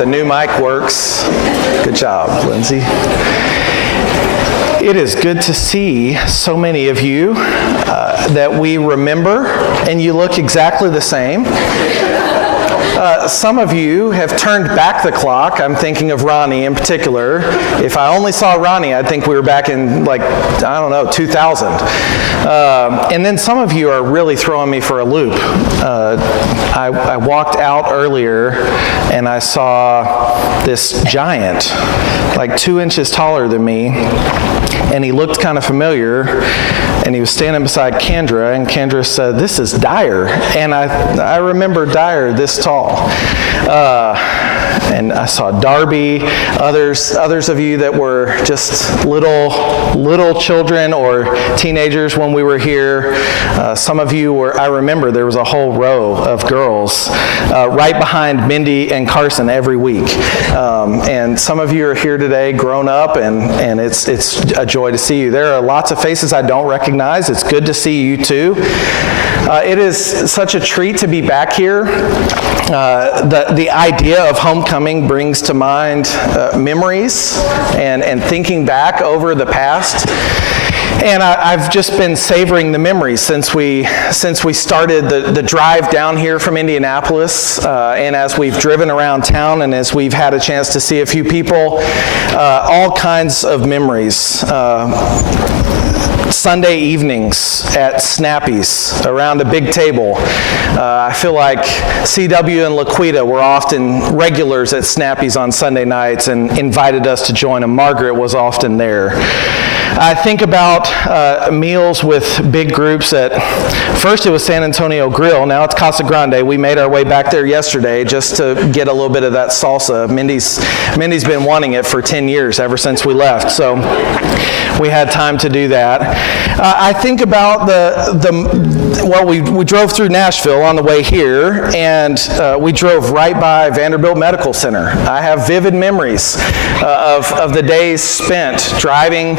The new mic works. Good job, Lindsay. It is good to see so many of you that we remember, and you look exactly the same. Some of you have turned back the clock. I'm thinking of Ronnie in particular. If I only saw Ronnie, I'd think we were back in, 2000. And then some of you are really throwing me for a loop. I walked out earlier and I saw this giant, like 2 inches taller than me, and he looked kind of familiar, and he was standing beside Kendra, and Kendra said, "This is Dyer." And I remember Dyer this tall. And I saw Darby, others of you that were just little children or teenagers when we were here. Some of you were, I remember there was a whole row of girls right behind Mindy and Carson every week. And some of you are here today grown up, and it's a joy to see you. There are lots of faces I don't recognize. It's good to see you too. It is such a treat to be back here. The idea of homecoming brings to mind memories and thinking back over the past. And I've just been savoring the memories since we started the drive down here from Indianapolis, and as we've driven around town and as we've had a chance to see a few people, all kinds of memories. Sunday evenings at Snappy's around a big table. I feel like CW and Laquita were often regulars at Snappy's on Sunday nights and invited us to join them. Margaret was often there. I think about meals with big groups at, first it was San Antonio Grill, now it's Casa Grande. We made our way back there yesterday just to get a little bit of that salsa. Mindy's been wanting it for 10 years, ever since we left, so we had time to do that. I think about we drove through Nashville on the way here, and we drove right by Vanderbilt Medical Center. I have vivid memories of the days spent driving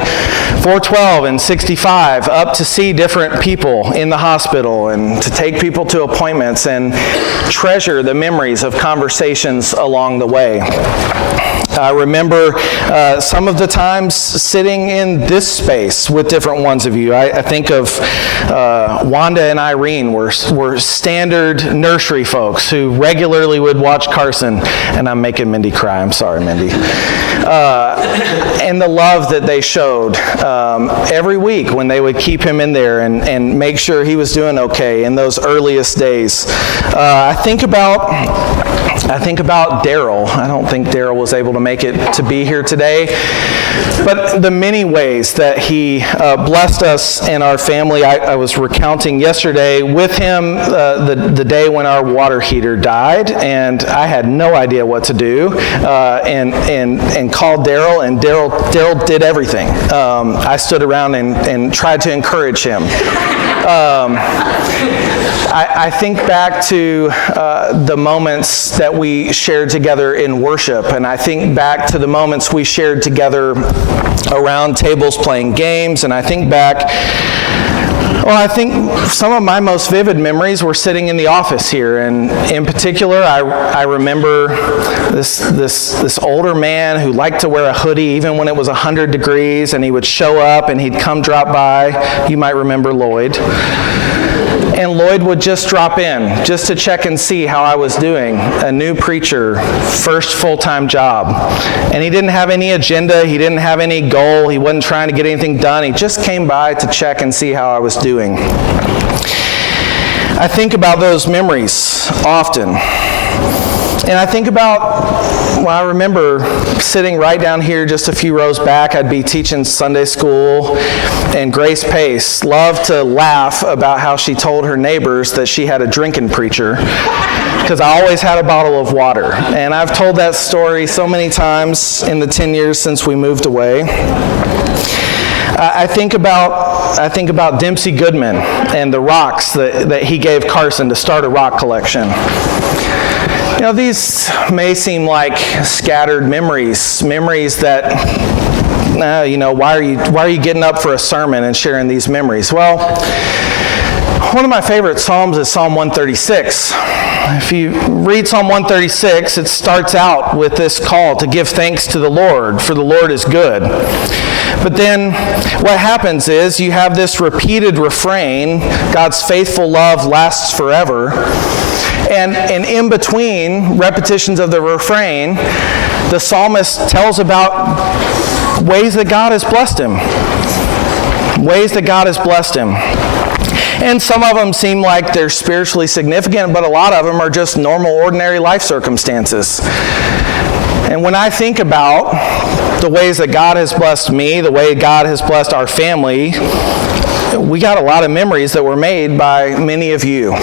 412 and 65 up to see different people in the hospital and to take people to appointments and treasure the memories of conversations along the way. I remember some of the times sitting in this space with different ones of you. I think of Wanda and Irene were standard nursery folks who regularly would watch Carson, and I'm making Mindy cry. I'm sorry, Mindy. And the love that they showed every week when they would keep him in there and make sure he was doing okay in those earliest days. I think about Daryl. I don't think Daryl was able to make it to be here today, but the many ways that he blessed us and our family. I was recounting yesterday with him the day when our water heater died, and I had no idea what to do, and called Daryl, and Daryl did everything. I stood around and tried to encourage him. I think back to the moments that we shared together in worship, and I think back to the moments we shared together around tables playing games, and I think back, I think some of my most vivid memories were sitting in the office here, and in particular, I remember this older man who liked to wear a hoodie even when it was 100 degrees, and he would show up and he'd come drop by. You might remember Lloyd. And Lloyd would just drop in just to check and see how I was doing. A new preacher, first full-time job. And he didn't have any agenda. He didn't have any goal. He wasn't trying to get anything done. He just came by to check and see how I was doing. I think about those memories often. And I think about, I remember sitting right down here just a few rows back. I'd be teaching Sunday school, and Grace Pace loved to laugh about how she told her neighbors that she had a drinking preacher, because I always had a bottle of water. And I've told that story so many times in the 10 years since we moved away. I think about Dempsey Goodman and the rocks that he gave Carson to start a rock collection. You know, these may seem like scattered memories that, why are you getting up for a sermon and sharing these memories? Well, one of my favorite Psalms is Psalm 136. If you read Psalm 136, it starts out with this call to give thanks to the Lord, for the Lord is good. But then what happens is you have this repeated refrain, God's faithful love lasts forever. And in between repetitions of the refrain, the psalmist tells about ways that God has blessed him. Ways that God has blessed him. And some of them seem like they're spiritually significant, but a lot of them are just normal, ordinary life circumstances. And when I think about the ways that God has blessed me, the way God has blessed our family, we got a lot of memories that were made by many of you.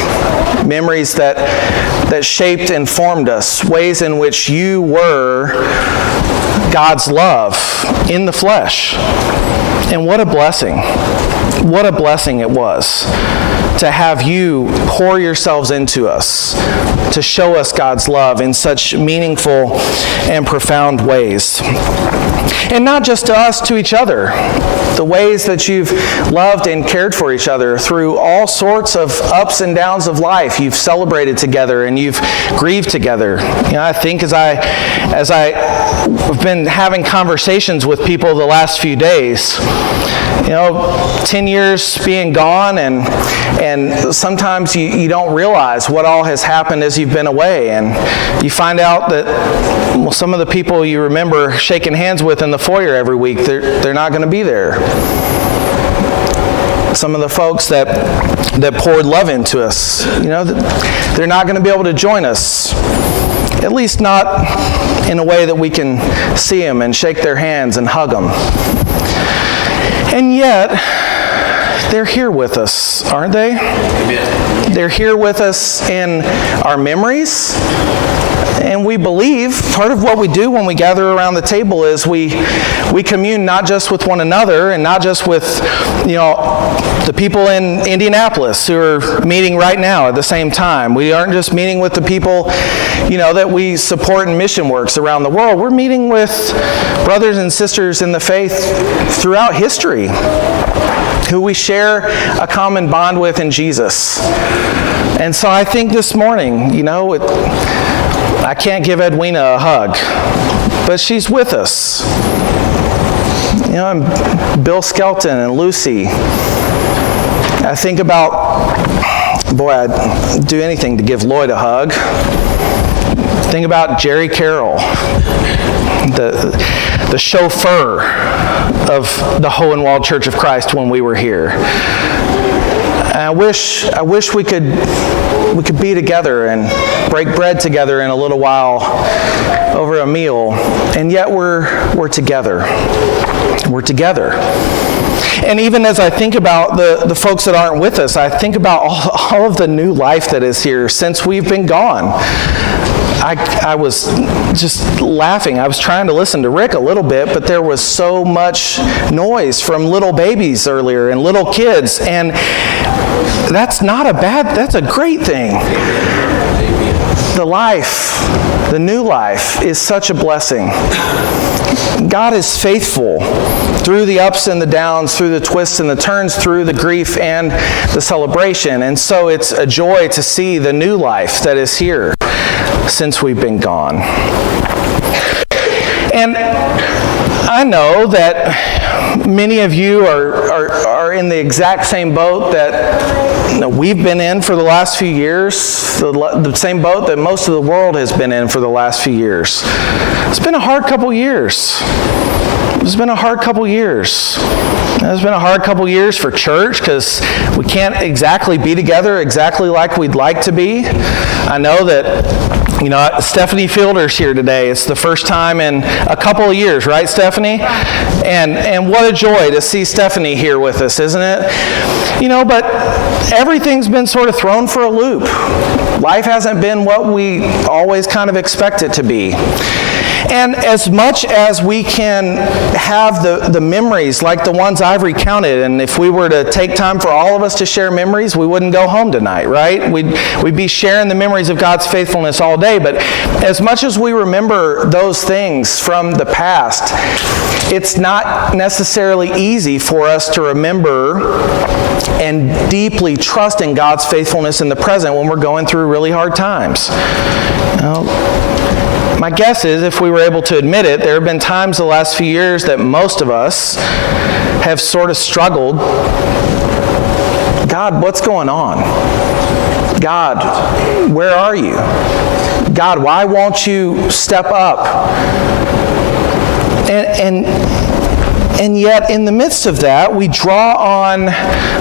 Memories that shaped and formed us. Ways in which you were God's love in the flesh. And what a blessing. What a blessing it was to have you pour yourselves into us, to show us God's love in such meaningful and profound ways. And not just to us, to each other. The ways that you've loved and cared for each other through all sorts of ups and downs of life. You've celebrated together and you've grieved together. You know, I think as I've been having conversations with people the last few days, 10 years being gone, and sometimes you don't realize what all has happened as you've been away, and you find out that some of the people you remember shaking hands with in the foyer every week, they're not going to be there. Some of the folks that poured love into us, they're not going to be able to join us. At least not in a way that we can see them and shake their hands and hug them. And yet, they're here with us, aren't they? Amen. They're here with us in our memories. And we believe, part of what we do when we gather around the table is we commune not just with one another and not just with, the people in Indianapolis who are meeting right now at the same time. We aren't just meeting with the people, that we support in mission works around the world. We're meeting with brothers and sisters in the faith throughout history who we share a common bond with in Jesus. And so I think this morning, I can't give Edwina a hug, but she's with us. And Bill Skelton and Lucy. I think about, I'd do anything to give Lloyd a hug. Think about Jerry Carroll, the chauffeur of the Hohenwald Church of Christ when we were here. And I wish we could be together and break bread together in a little while over a meal, and yet we're together. We're together. And even as I think about the folks that aren't with us, I think about all of the new life that is here since we've been gone. I was just laughing. I was trying to listen to Rick a little bit, but there was so much noise from little babies earlier and little kids, and that's a great thing. The new life is such a blessing. God is faithful through the ups and the downs, through the twists and the turns, through the grief and the celebration. And so it's a joy to see the new life that is here since we've been gone. And I know that many of you are in the exact same boat that we've been in for the last few years, the same boat that most of the world has been in for the last few years. It's been a hard couple years. It's been a hard couple years. It's been a hard couple years for church because we can't exactly be together exactly like we'd like to be. I know that Stephanie Fielder's here today. It's the first time in a couple of years, right, Stephanie? And what a joy to see Stephanie here with us, isn't it? But everything's been sort of thrown for a loop. Life hasn't been what we always kind of expect it to be. And as much as we can have the memories like the ones I've recounted, and if we were to take time for all of us to share memories, we wouldn't go home tonight, right? We'd be sharing the memories of God's faithfulness all day. But as much as we remember those things from the past, it's not necessarily easy for us to remember and deeply trust in God's faithfulness in the present when we're going through really hard times. My guess is, if we were able to admit it, there have been times the last few years that most of us have sort of struggled. God, what's going on? God, where are you? God, why won't you step up? And yet, in the midst of that, we draw on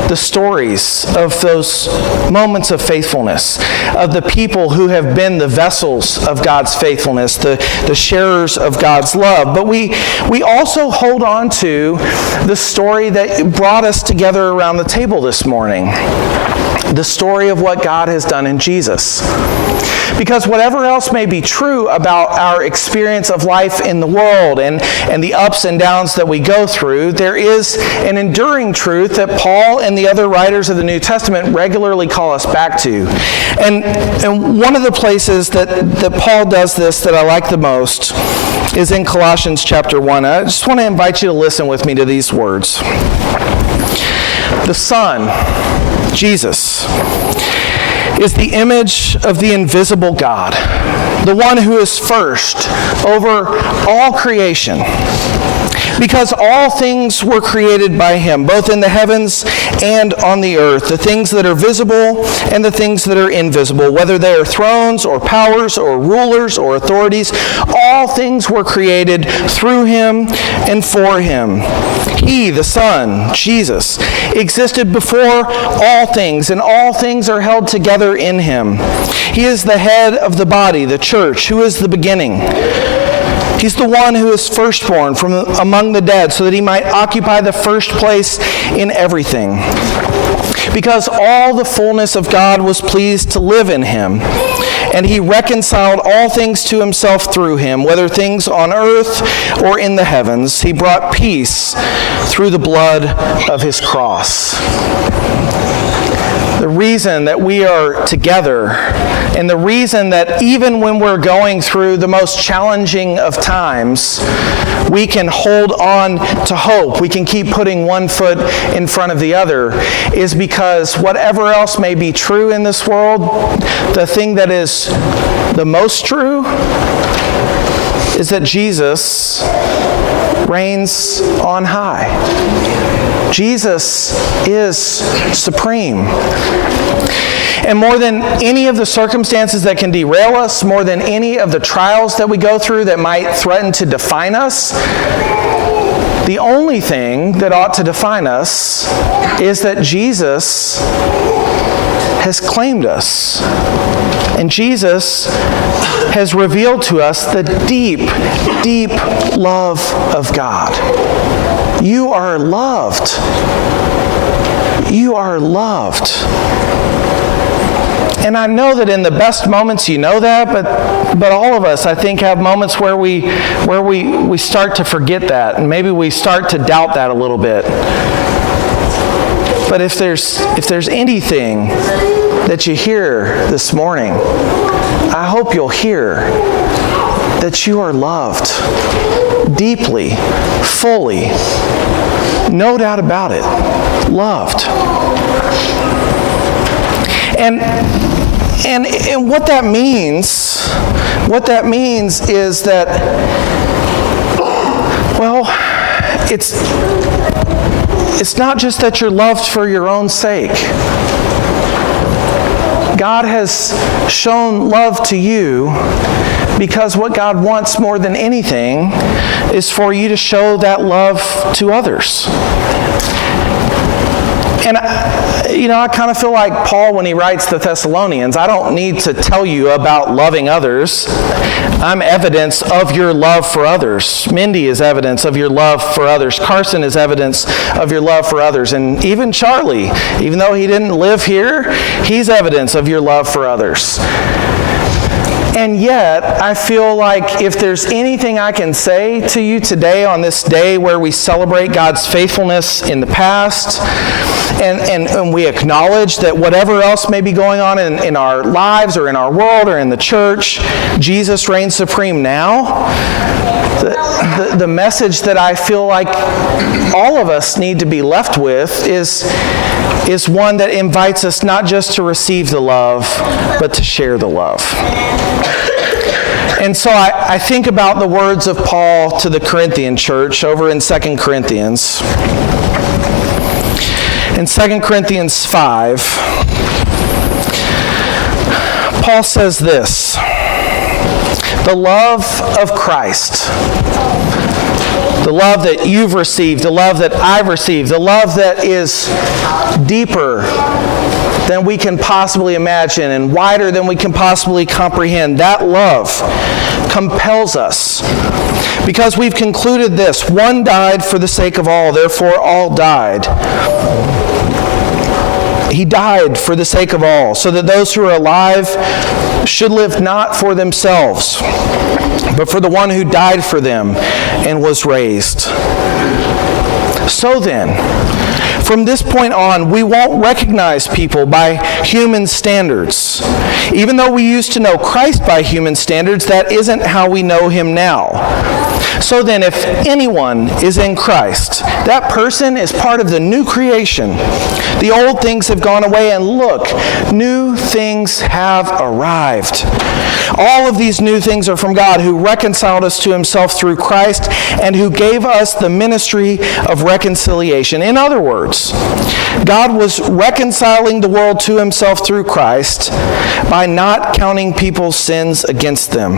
the stories of those moments of faithfulness, of the people who have been the vessels of God's faithfulness, the sharers of God's love. But we also hold on to the story that brought us together around the table this morning, the story of what God has done in Jesus. Because whatever else may be true about our experience of life in the world and the ups and downs that we go through, there is an enduring truth that Paul and the other writers of the New Testament regularly call us back to. And one of the places that Paul does this that I like the most is in Colossians chapter 1. I just want to invite you to listen with me to these words. The Son, Jesus, is the image of the invisible God, the one who is first over all creation. Because all things were created by him, both in the heavens and on the earth, the things that are visible and the things that are invisible, whether they are thrones or powers or rulers or authorities, all things were created through him and for him. He, the Son, Jesus, existed before all things, and all things are held together in him. He is the head of the body, the church, who is the beginning. He's the one who is firstborn from among the dead, so that he might occupy the first place in everything. Because all the fullness of God was pleased to live in him, and he reconciled all things to himself through him, whether things on earth or in the heavens. He brought peace through the blood of his cross. The reason that we are together, and the reason that even when we're going through the most challenging of times, we can hold on to hope, we can keep putting one foot in front of the other, is because whatever else may be true in this world, the thing that is the most true is that Jesus reigns on high. Jesus is supreme. And more than any of the circumstances that can derail us, more than any of the trials that we go through that might threaten to define us, the only thing that ought to define us is that Jesus has claimed us. And Jesus has revealed to us the deep, deep love of God. You are loved. You are loved. And I know that in the best moments you know that, but all of us, I think, have moments where we start to forget that, and maybe we start to doubt that a little bit. But if there's anything that you hear this morning, I hope you'll hear that you are loved deeply, fully, no doubt about it, loved. And what that means is that, well, it's not just that you're loved for your own sake. God has shown love to you because what God wants more than anything is for you to show that love to others. And, I kind of feel like Paul when he writes the Thessalonians. I don't need to tell you about loving others. I'm evidence of your love for others. Mindy is evidence of your love for others. Carson is evidence of your love for others. And even Charlie, even though he didn't live here, he's evidence of your love for others. And yet, I feel like if there's anything I can say to you today on this day where we celebrate God's faithfulness in the past, and we acknowledge that whatever else may be going on in our lives or in our world or in the church, Jesus reigns supreme now. The message that I feel like all of us need to be left with is one that invites us not just to receive the love, but to share the love. And so I think about the words of Paul to the Corinthian church over in 2 Corinthians. In 2 Corinthians 5, Paul says this: the love of Christ, the love that you've received, the love that I've received, the love that is deeper than we can possibly imagine and wider than we can possibly comprehend, that love compels us. Because we've concluded this: one died for the sake of all, therefore all died. He died for the sake of all, so that those who are alive should live not for themselves, but for the one who died for them and was raised. So then, from this point on, we won't recognize people by human standards. Even though we used to know Christ by human standards, that isn't how we know him now. So then, if anyone is in Christ, that person is part of the new creation. The old things have gone away, and look, new things have arrived. All of these new things are from God, who reconciled us to himself through Christ and who gave us the ministry of reconciliation. In other words, God was reconciling the world to himself through Christ by not counting people's sins against them.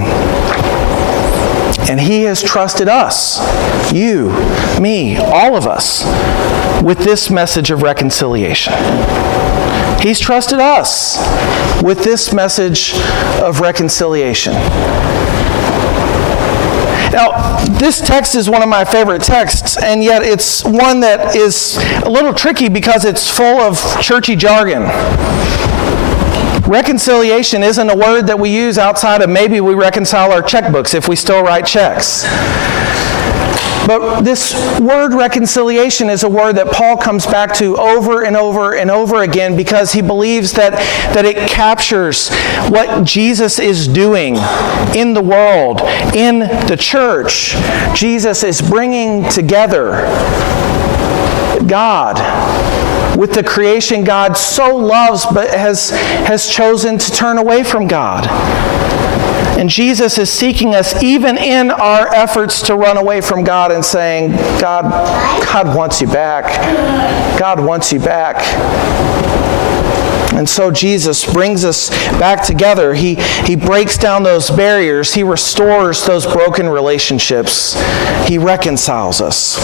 And he has trusted us, you, me, all of us, with this message of reconciliation. He's trusted us with this message of reconciliation. Now, this text is one of my favorite texts, and yet it's one that is a little tricky because it's full of churchy jargon. Reconciliation isn't a word that we use outside of maybe we reconcile our checkbooks if we still write checks. But this word reconciliation is a word that Paul comes back to over and over and over again because he believes that it captures what Jesus is doing in the world, in the church. Jesus is bringing together God with the creation God so loves but has chosen to turn away from God. And Jesus is seeking us even in our efforts to run away from God and saying, God wants you back. God wants you back. And so Jesus brings us back together. He breaks down those barriers. He restores those broken relationships. He reconciles us.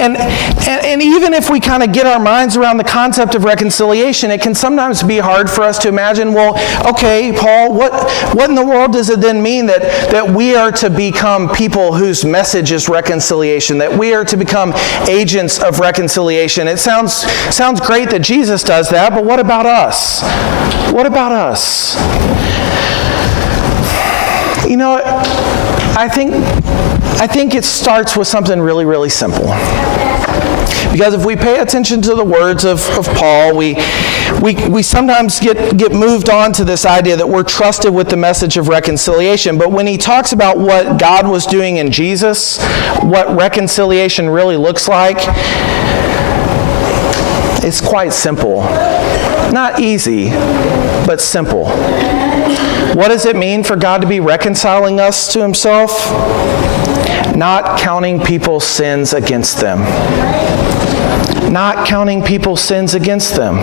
And even if we kind of get our minds around the concept of reconciliation, it can sometimes be hard for us to imagine, well, okay, Paul, what in the world does it then mean that we are to become people whose message is reconciliation, that we are to become agents of reconciliation? It sounds great that Jesus does that, but what about us? What about us? You know, I think it starts with something really, really simple. Because if we pay attention to the words of Paul, we sometimes get moved on to this idea that we're trusted with the message of reconciliation. But when he talks about what God was doing in Jesus, what reconciliation really looks like, it's quite simple. Not easy, but simple. What does it mean for God to be reconciling us to himself? Not counting people's sins against them. Not counting people's sins against them.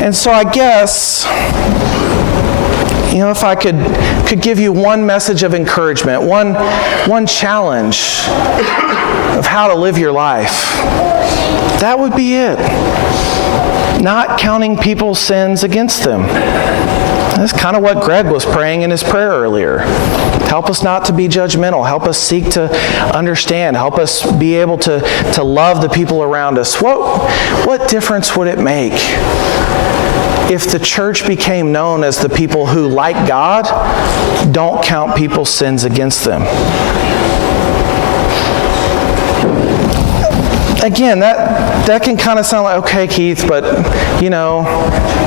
And so I guess, if I could give you one message of encouragement, one challenge of how to live your life, that would be it. Not counting people's sins against them. That's kind of what Greg was praying in his prayer earlier. Help us not to be judgmental. Help us seek to understand. Help us be able to love the people around us. What difference would it make if the church became known as the people who, like God, don't count people's sins against them. Again, that can kind of sound like, okay, Keith, but,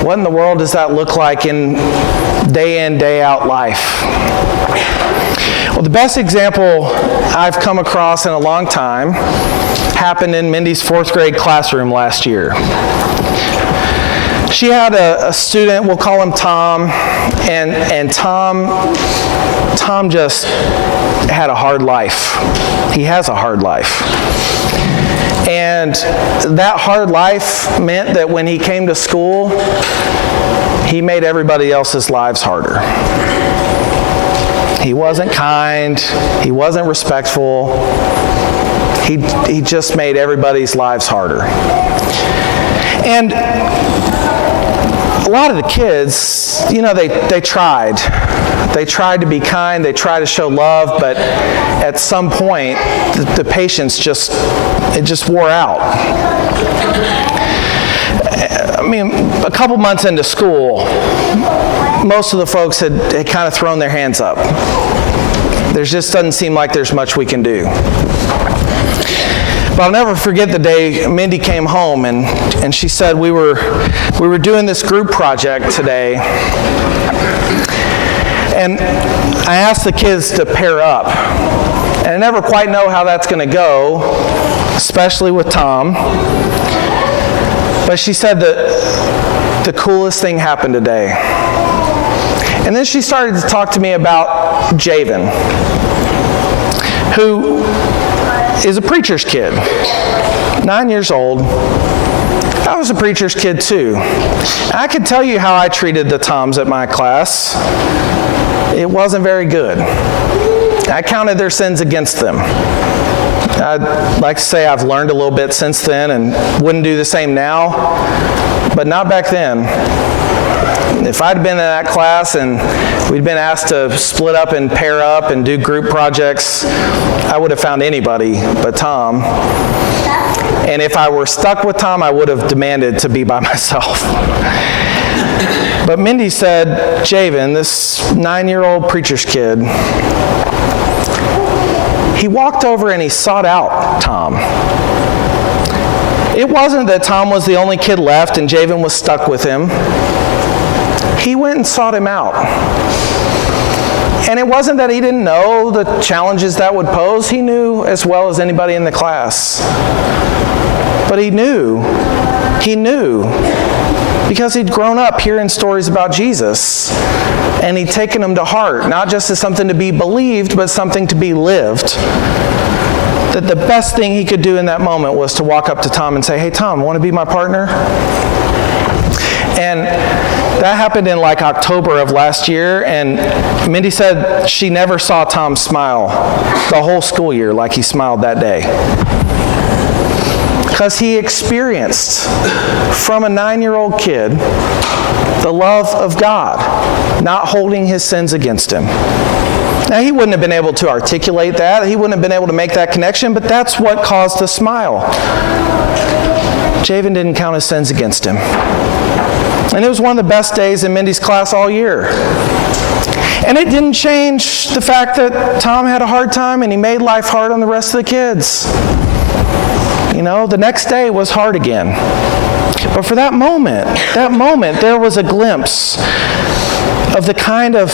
what in the world does that look like in, day out life? Well, the best example I've come across in a long time happened in Mindy's 4th grade classroom last year. She had a student, we'll call him Tom, and Tom just had a hard life. He has a hard life. And that hard life meant that when he came to school, he made everybody else's lives harder. He wasn't kind. He wasn't respectful. He just made everybody's lives harder. And a lot of the kids, they tried. They tried to be kind. They tried to show love, but at some point, the patience just wore out. I mean, a couple months into school, most of the folks had kind of thrown their hands up. There just doesn't seem like there's much we can do. But I'll never forget the day Mindy came home and she said, we were doing this group project today, and I asked the kids to pair up. And I never quite know how that's going to go, especially with Tom. But she said that the coolest thing happened today. And then she started to talk to me about Javen, who is a preacher's kid, 9 years old. I was a preacher's kid too. I could tell you how I treated the Toms at my class. It wasn't very good. I counted their sins against them. I'd like to say I've learned a little bit since then and wouldn't do the same now, but not back then. If I'd been in that class and we'd been asked to split up and pair up and do group projects, I would have found anybody but Tom. And if I were stuck with Tom, I would have demanded to be by myself. But Mindy said, Javen, this 9-year-old preacher's kid, he walked over and he sought out Tom. It wasn't that Tom was the only kid left and Javen was stuck with him. He went and sought him out. And it wasn't that he didn't know the challenges that would pose. He knew as well as anybody in the class. But he knew, because he'd grown up hearing stories about Jesus, and he'd taken them to heart, not just as something to be believed, but something to be lived. That the best thing he could do in that moment was to walk up to Tom and say, hey, Tom, want to be my partner? And that happened in like October of last year, and Mindy said she never saw Tom smile the whole school year like he smiled that day. Because he experienced from a 9-year-old kid the love of God, not holding his sins against him. Now, he wouldn't have been able to articulate that. He wouldn't have been able to make that connection, but that's what caused the smile. Javen didn't count his sins against him. And it was one of the best days in Mindy's class all year. And it didn't change the fact that Tom had a hard time and he made life hard on the rest of the kids. The next day was hard again. But for that moment, there was a glimpse of the kind of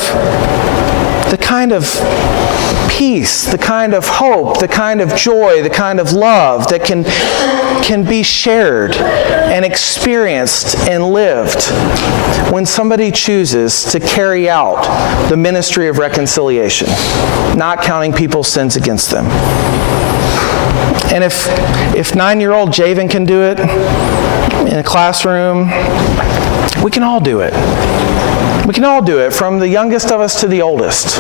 peace, the kind of hope, the kind of joy, the kind of love that can be shared and experienced and lived when somebody chooses to carry out the ministry of reconciliation, not counting people's sins against them. And if 9-year-old Javen can do it in a classroom, we can all do it. We can all do it, from the youngest of us to the oldest.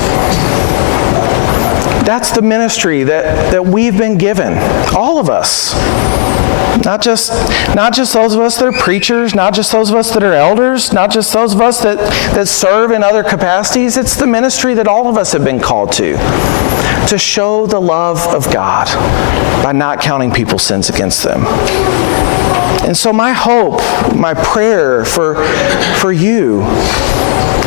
That's the ministry that we've been given, all of us. Not just those of us that are preachers, not just those of us that are elders, not just those of us that serve in other capacities. It's the ministry that all of us have been called to show the love of God by not counting people's sins against them. And so my hope, my prayer for you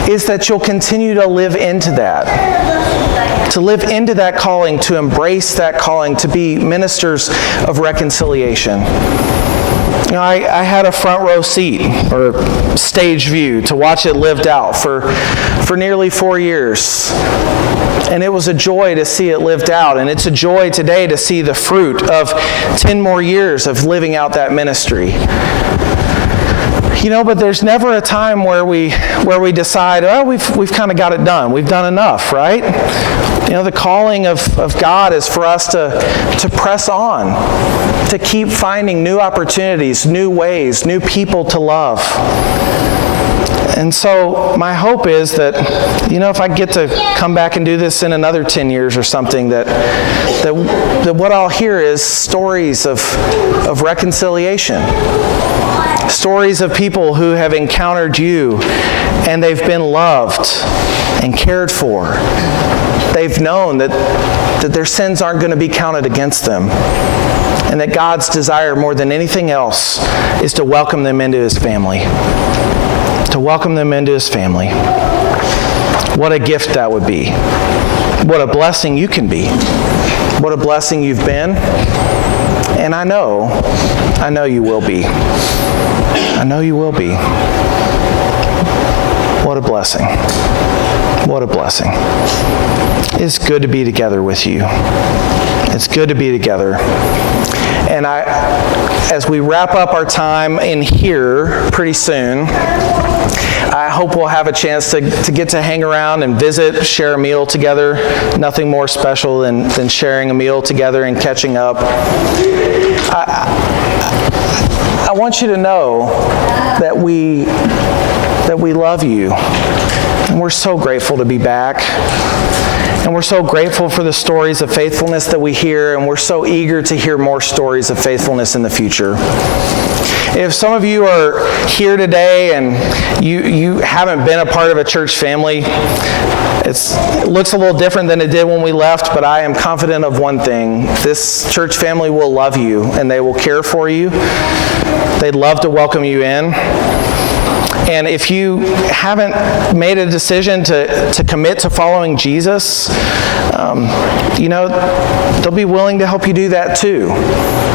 is that you'll continue to live into that. To live into that calling, to embrace that calling, to be ministers of reconciliation. You know, I had a front row seat or stage view to watch it lived out for nearly 4 years. And it was a joy to see it lived out. And it's a joy today to see the fruit of 10 more years of living out that ministry. You know, but there's never a time where we decide, oh, we've kind of got it done. We've done enough, right? You know, the calling of God is for us to press on, to keep finding new opportunities, new ways, new people to love. And so my hope is that, you know, if I get to come back and do this in another 10 years or something, that what I'll hear is stories of reconciliation. Stories of people who have encountered you and they've been loved and cared for. They've known that their sins aren't going to be counted against them. And that God's desire more than anything else is to welcome them into His family. To welcome them into His family. What a gift that would be. What a blessing you can be. What a blessing you've been. And I know you will be. I know you will be. What a blessing. What a blessing. It's good to be together with you. It's good to be together. And as we wrap up our time in here pretty soon, I hope we'll have a chance to get to hang around and visit, share a meal together. Nothing more special than sharing a meal together and catching up. I want you to know that we love you. And we're so grateful to be back. And we're so grateful for the stories of faithfulness that we hear, and we're so eager to hear more stories of faithfulness in the future. If some of you are here today and you haven't been a part of a church family, it looks a little different than it did when we left, but I am confident of one thing. This church family will love you, and they will care for you. They'd love to welcome you in. And if you haven't made a decision to commit to following Jesus, you know, they'll be willing to help you do that too.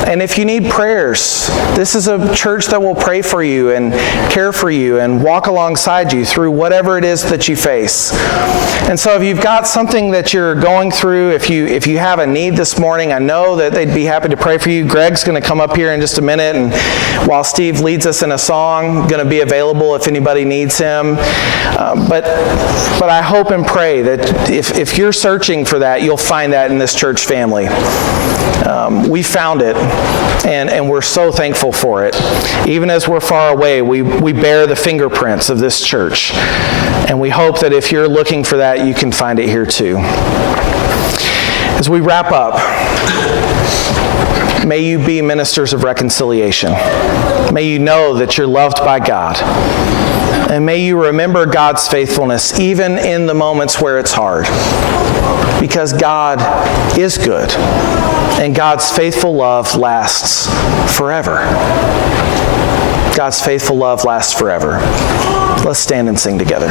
And if you need prayers, this is a church that will pray for you and care for you and walk alongside you through whatever it is that you face. And so if you've got something that you're going through, if you have a need this morning, I know that they'd be happy to pray for you. Greg's going to come up here in just a minute, and while Steve leads us in a song, going to be available if anybody needs him. But I hope and pray that if you're searching for that, you'll find that in this church family. We found it, and we're so thankful for it. Even as we're far away, we bear the fingerprints of this church. And we hope that if you're looking for that, you can find it here too. As we wrap up, may you be ministers of reconciliation. May you know that you're loved by God. And may you remember God's faithfulness even in the moments where it's hard. Because God is good. And God's faithful love lasts forever. God's faithful love lasts forever. Let's stand and sing together.